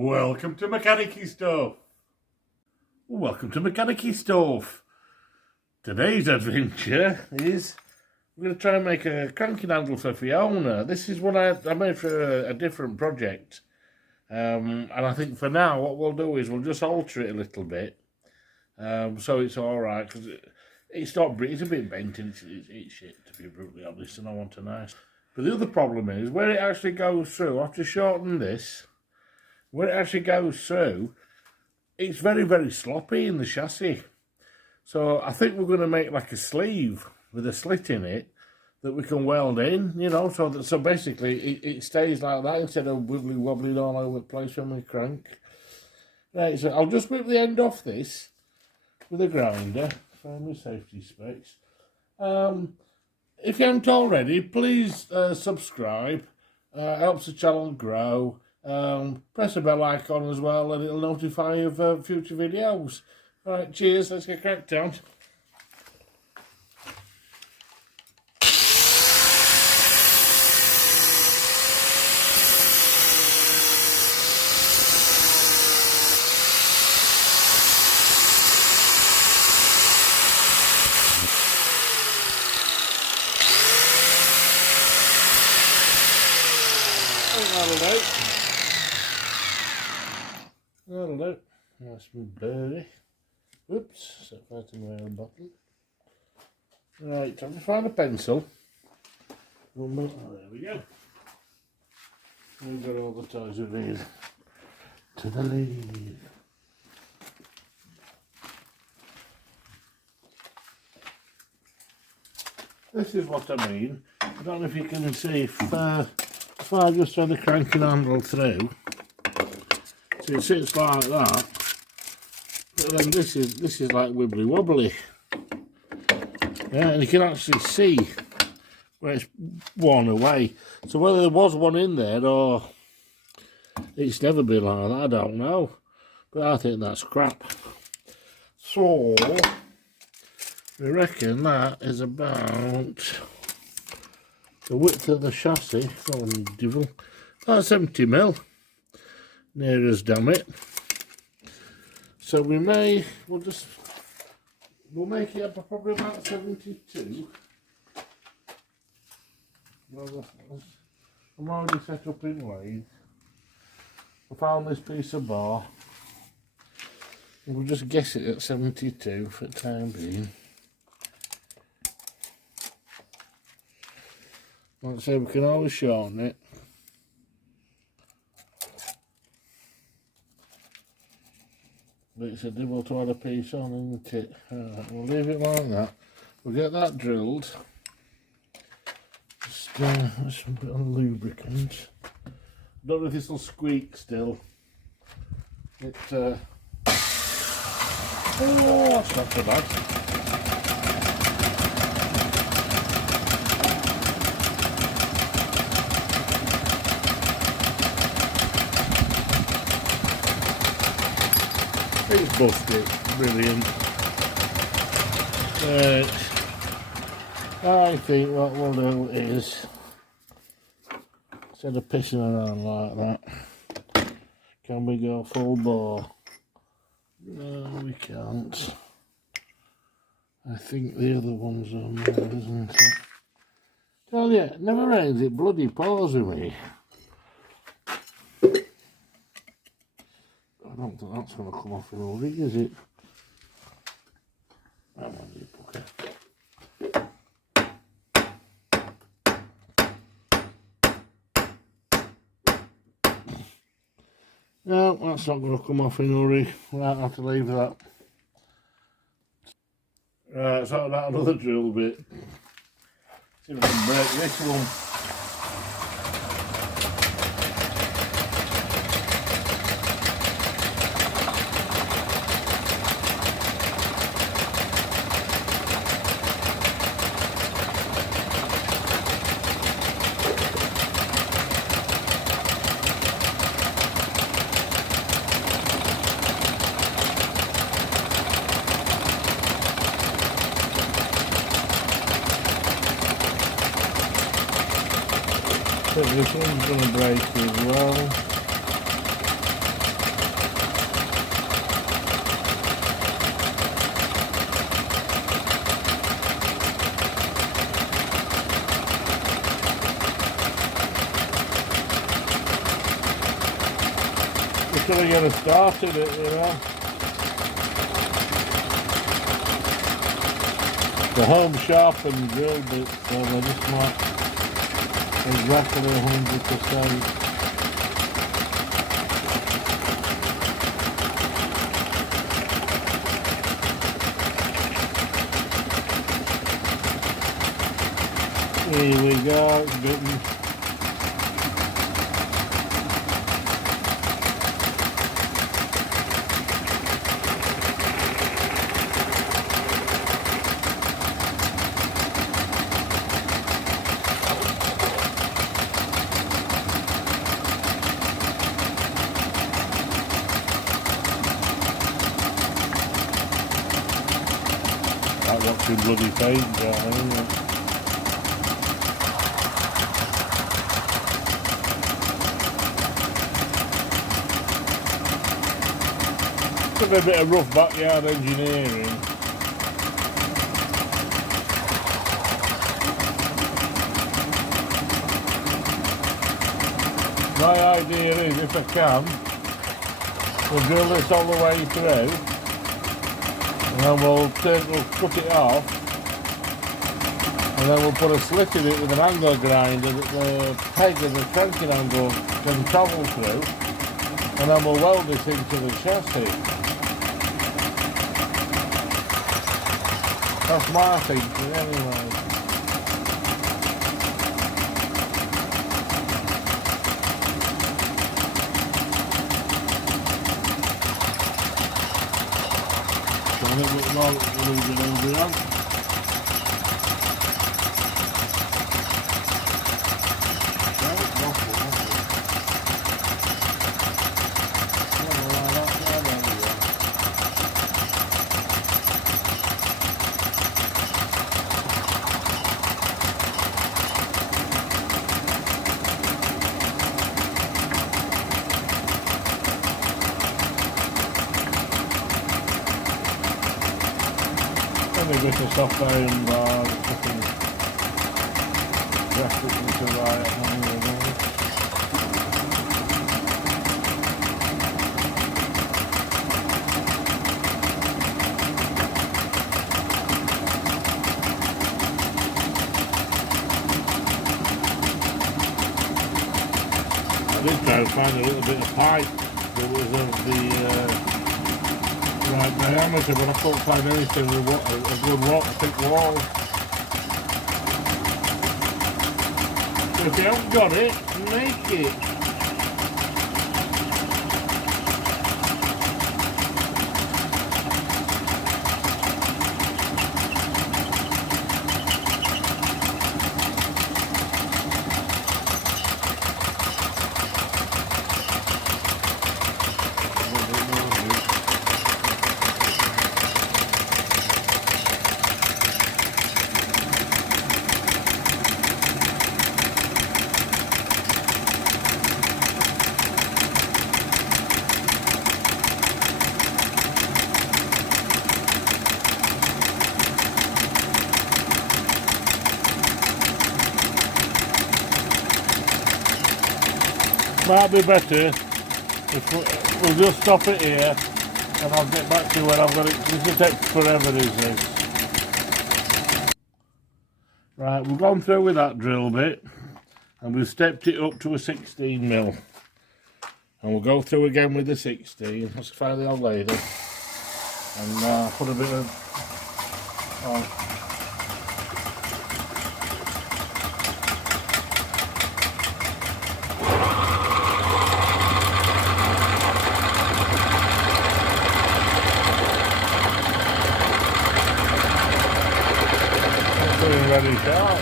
Welcome to Mechanicy Stuff. Welcome to Mechanicy Stuff. Today's adventure is we're going to try and make a cranking handle for Fiona. This is one I made for a different project. And I think for now what we'll do is we'll just alter it a little bit. So it's alright, because it's not, it's a bit bent and it's shit, to be brutally honest, and I want a nice. But the other problem is where it actually goes through, I have to shorten this. Where it actually goes through, it's very, very sloppy in the chassis. So I think we're going to make like a sleeve with a slit in it that we can weld in, you know, so basically it stays like that instead of wibbly wobbling all over the place when we crank. Right, so I'll just whip the end off this with a grinder, find my safety specs. If you haven't already, please subscribe, helps the channel grow. Press the bell icon as well and it'll notify you of future videos. Alright, cheers, let's get cracked down. That'll do. Nice and birdie. Oops, set fire to my own bottle. Right, time to find a pencil. Oh, there we go. We've got all the toys we need. To the lathe. This is what I mean. I don't know if you can see if I just had the cranking handle through. So it sits like that, but then this is like wibbly wobbly. Yeah, and you can actually see where it's worn away. So whether there was one in there or it's never been like that, I don't know. But I think that's crap. So we reckon that is about the width of the chassis. Oh, devil. That's 70mm. Near us, damn it. So we'll make it up probably about 72. I'm already set up in lathe. I found this piece of bar. And we'll just guess it at 72 for the time being. Like I say, we can always shorten it. But it's a double to add a piece on, isn't it? Alright, we'll leave it like that. We'll get that drilled. Just some bit of lubricant. Don't know if this will squeak still. Oh, that's not so bad. It's busted, brilliant. I think what we'll do is, instead of pissing around like that, can we go full bore? No, we can't. I think the other ones are more, isn't it? Tell you, it never rains, it bloody pours with me. I don't think that's going to come off in a rig, is it? Come on, you pucker. No, that's not going to come off in a rig. Right, I'll have to leave that. Right, so that another drill bit. See if we can break this one. This one's going to break as well. till I get her started, you know. The home sharpened drill bits, so they're just not exactly 100%. Here we go, it's bitten. That looks too bloody faint, that, isn't it? It's a bit of rough backyard engineering. My idea is, if I can, we'll drill this all the way through, and then we'll cut it off, and then we'll put a slit in it with an angle grinder that the peg of the cranking angle can travel through, and then we'll weld this into the chassis. That's my thinking anyway. So a little bit more over on. A bit of soft iron bar, fucking rest it into right angle. I did try to find a little bit of pipe that was of the right diameter, but I couldn't find anything with a good water thick wall. So if you haven't got it, make it. Might be better if we'll just stop it here and I'll get back to where I've got it. This will take forever, is this? Right, we've gone through with that drill bit and we've stepped it up to a 16mm. And we'll go through again with the 16. Let's find the old lady and put a bit of ready sharp.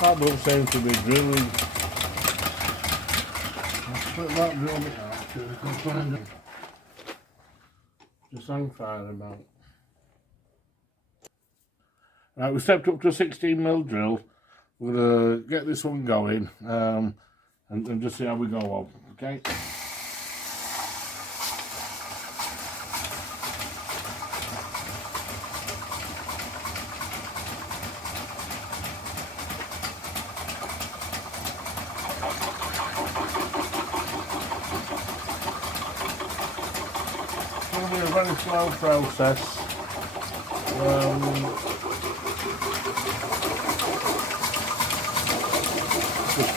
That don't seem to be drilling. I'll split that drill bit out so we can find it. Just hang fire about. Right, we stepped up to a 16mm drill. We're going to get this one going and just see how we go on, okay? very slow process. Just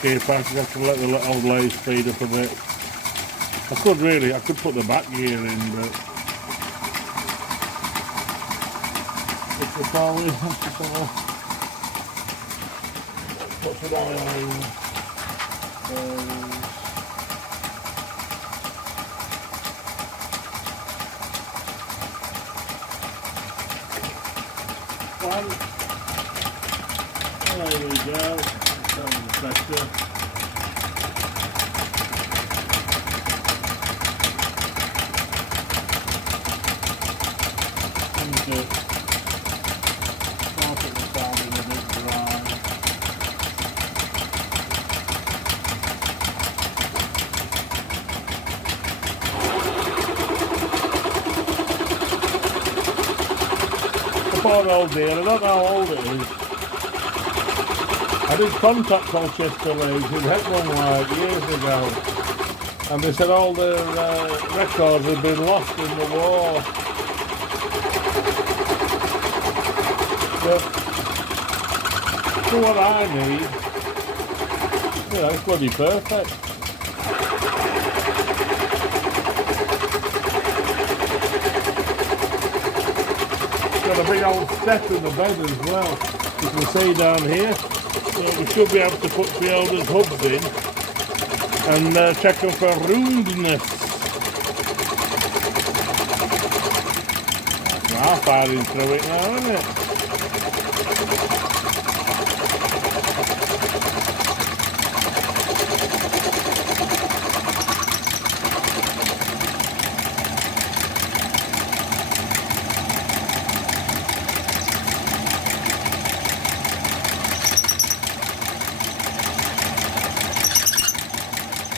keep on, you have to let the old lathe speed up a bit. I could put the back gear in, but it's the power, put it on. There we go. Sounds better. Poor old dear, I don't know how old it is. I did contact Colchester Lathe with Headland years ago, and they said all their records had been lost in the war. But for what I need, it's bloody perfect. Got a big old step in the bed as well, you can see down here. So we should be able to put Fiona's hubs in and check them for roundness. That's half firing through it now, isn't it?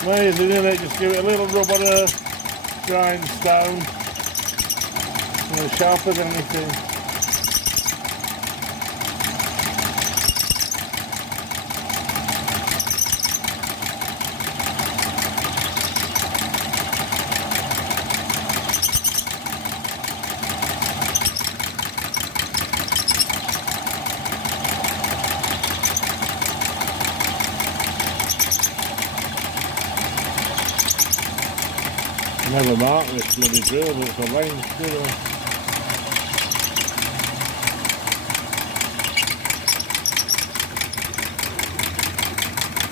Amazing, isn't it? Just give it a little rub on a grindstone. As sharp as anything. Never marked this bloody drill, but it's a range drill.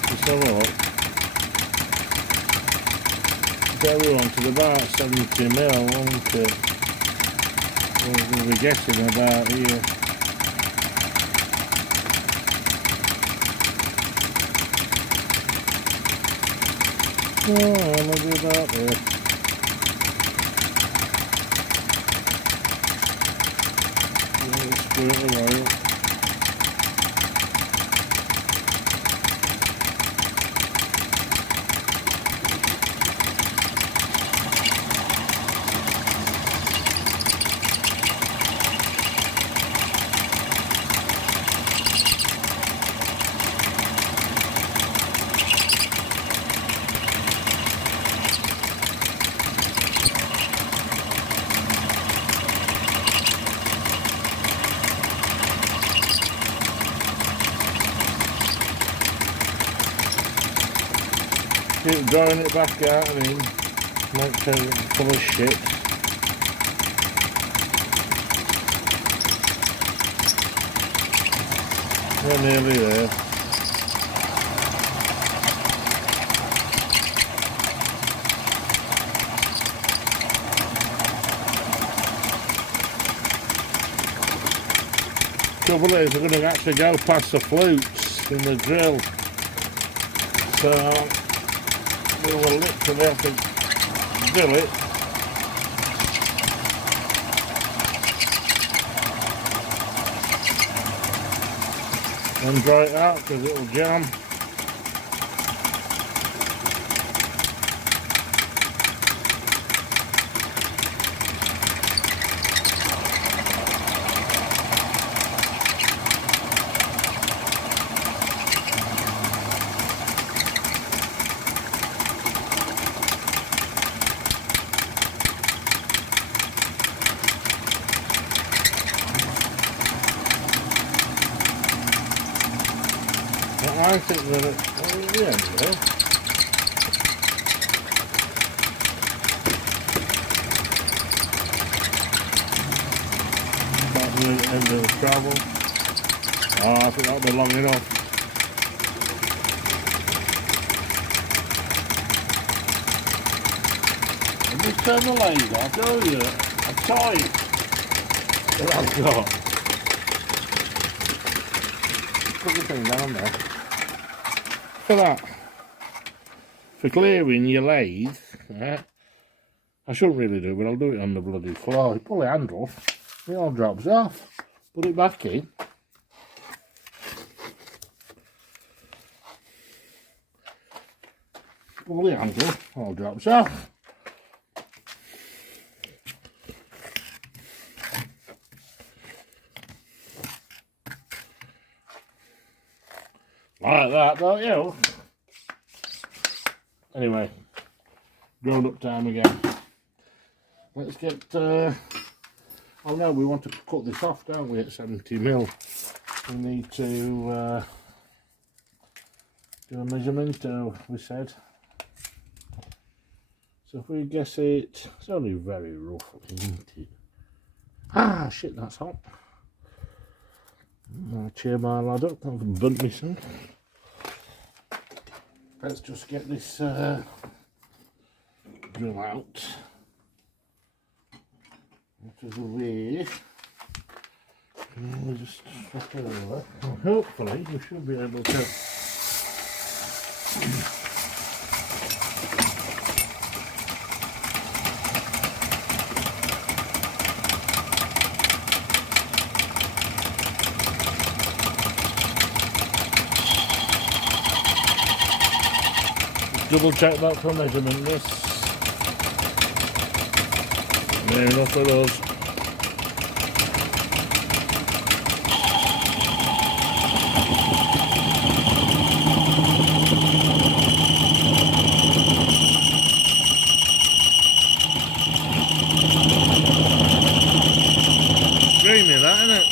Just have a look. They wanted about 70mm, wasn't it? We'll be guessing about here. Oh, maybe about there. Screw it away. Keep drawing it back out and in, make sure it's full of shit. We're nearly there. Trouble is, we're going to actually go past the flutes in the drill, so we will literally have to drill it. And dry it out because it will jam. I think that at the end of it. End of the travel. Oh, I think that'll be long enough. And just turn the lathe, I'll tell you, a toy that I've got. Put the thing down there. For that. For clearing your lathe, yeah, I shouldn't really do it, but I'll do it on the bloody floor. You pull the handle, it all drops off. Put it back in. Pull the handle, all drops off. Like that, don't you? Anyway, grown up time again. Let's get, oh no, we want to cut this off, don't we, at 70mm. We need to do a measurement, we said. So if we guess it, it's only very rough, isn't it? Ah, shit, that's hot. I'll cheer my lad up, I've burnt myself. Let's just get this drill out. Out of the way. And we'll just swap it over. Well, hopefully we should be able to double check that for measurement, this. Near enough of those. Dreamy that, isn't it?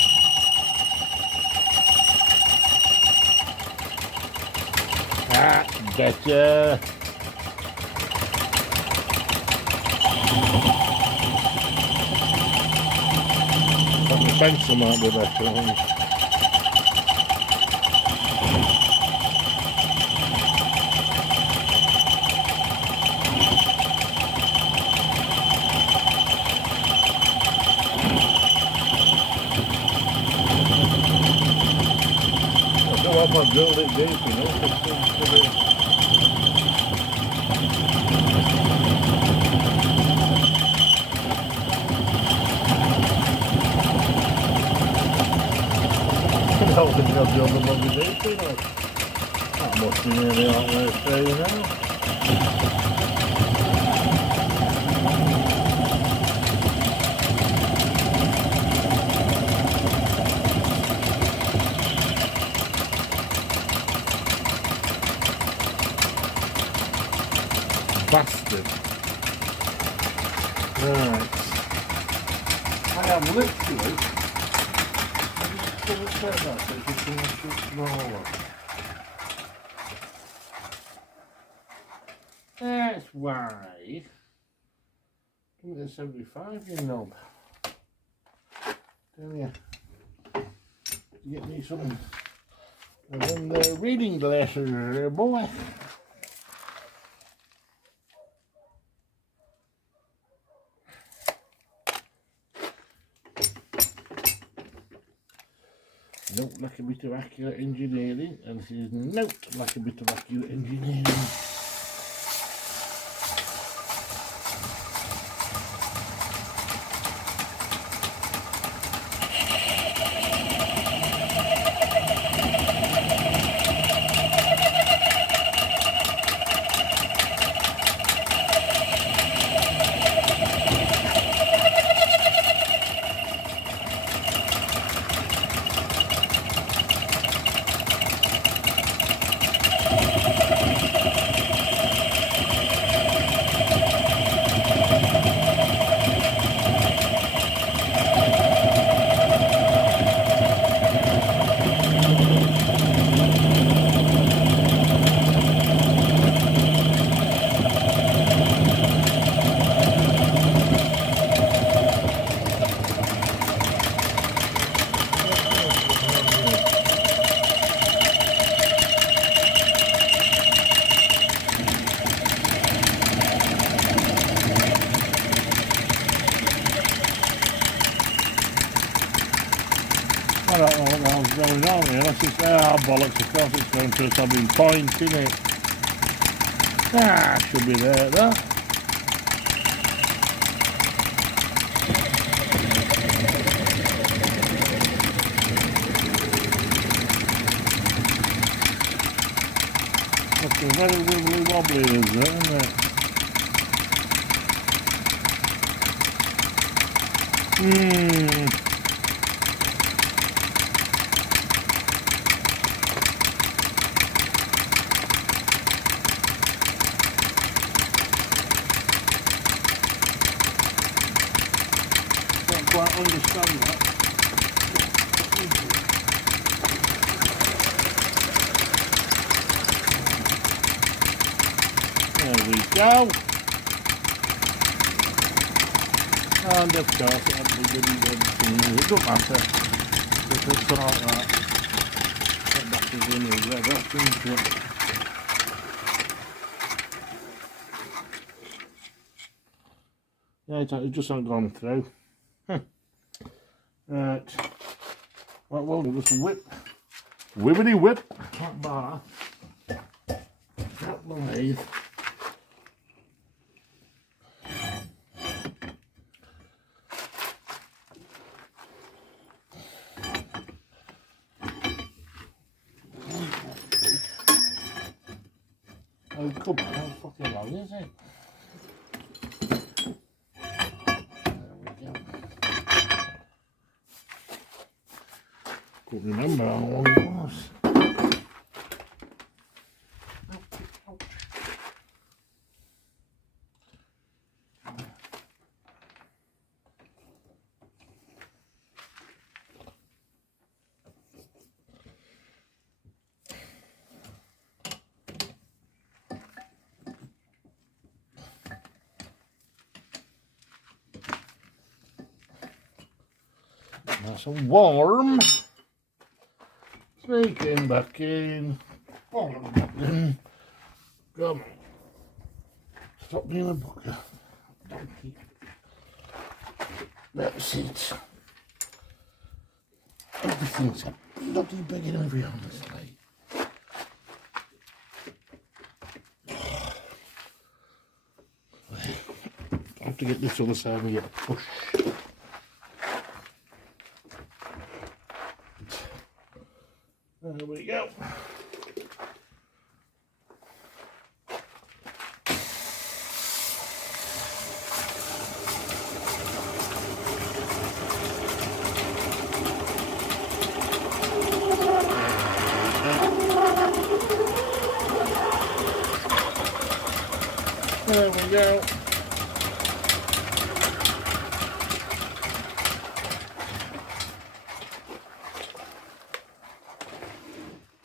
That's better. The pencil might be better, I think. I don't know if I've drilled it deep enough, it seems to be. I don't think I've drilled the buggy deep enough. That must be nearly all the way through now. Bastard. Right. I am literally. I just said that so it's a much smaller. That's why. Give me the 75, you knob. Tell you. Get me some of them reading glasses, boy. Not like a bit of accurate engineering, and this is not like a bit of accurate engineering. I don't know what the hell's going on here. Unless it's bollocks, of course it's going to a sobbing point, isn't it? Should be there though. Looking very wibbly wobbly, is it, isn't it? Don't quite understand that. There we go. And of course it had to be good. It don't matter. Just sort that. Get back to the new red off into it. Yeah, it just hasn't gone through. Right. What we'll do is whippity whip that bar up the lathe. Oh, come on, how fucking long is it? There we go. Couldn't remember how long it was. Nice and warm. Sneaking back in. Falling back in. Come on. Stop being a bugger. Donkey. That's it. Everything's bloody big and heavy on this night. I have to get this other side and get a push. There we go. There we go.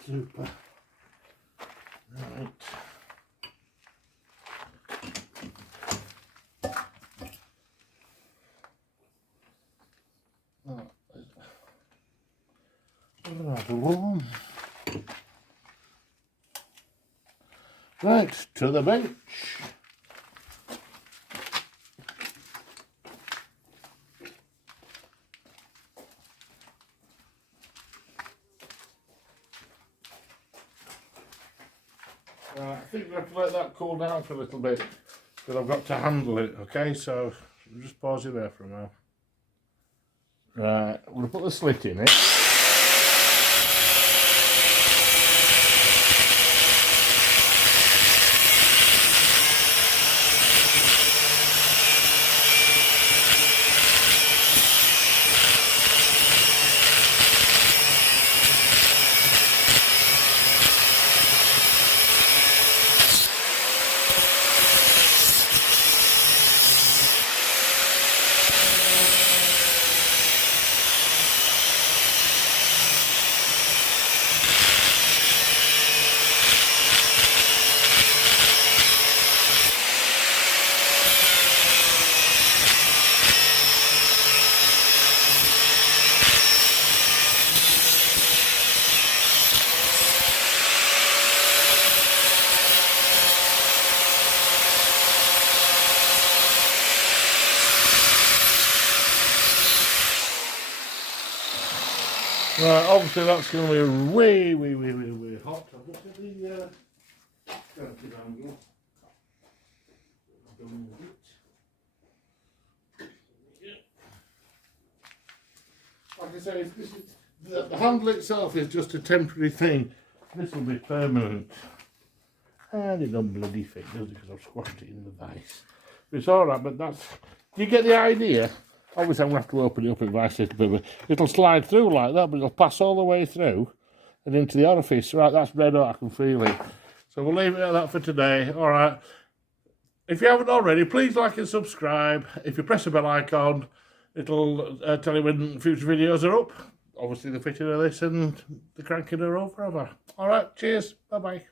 Super. Right. Right, to the bench. I think we have to let that cool down for a little bit because I've got to handle it, okay? So just pause it there for a while. Right, I'm going to put the slit in it. Right, obviously that's going to be way hot. I've looked at the cranking angle. Like I say, the handle itself is just a temporary thing. This will be permanent. And it don't bloody fit, does it? Because I've squashed it in the vise. But it's alright, but that's... Do you get the idea? Obviously I'm going to have to open it up in vise a little bit, but it'll slide through like that, but it'll pass all the way through and into the orifice. Right, that's red hot, I can feel it. So we'll leave it at that for today. Alright. If you haven't already, please like and subscribe. If you press the bell icon, it'll tell you when future videos are up. Obviously the fitting of this and the cranking are over. Alright, cheers. Bye-bye.